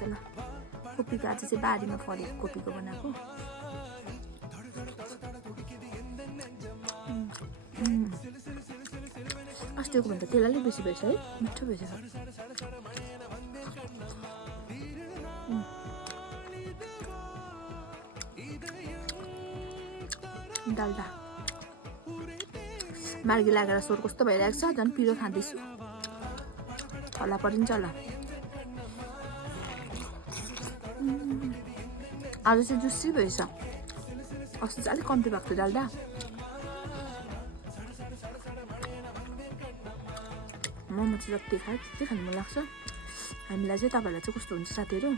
लाग्छ ल कोपीको आज चाहिँ बारीमा फलेको कोपीको बनाएको अस्तिको भन्दा तेल अलिक बेसी भएछ है मिठो भएछ डाल्डा मार्गी लागेर स्वर कस्तो भइरहेको छ झन् पिरो खाँदैछु हल्ला परिन्छ होला आज चाहिँ जुसी भएछ अस्ति चाहिँ अलिक कम्ती भएको थियो डाल्डा मोमो चाहिँ जति खायो त्यति खानु मन लाग्छ हामीलाई चाहिँ तपाईँहरूलाई चाहिँ कस्तो हुन्छ साथीहरू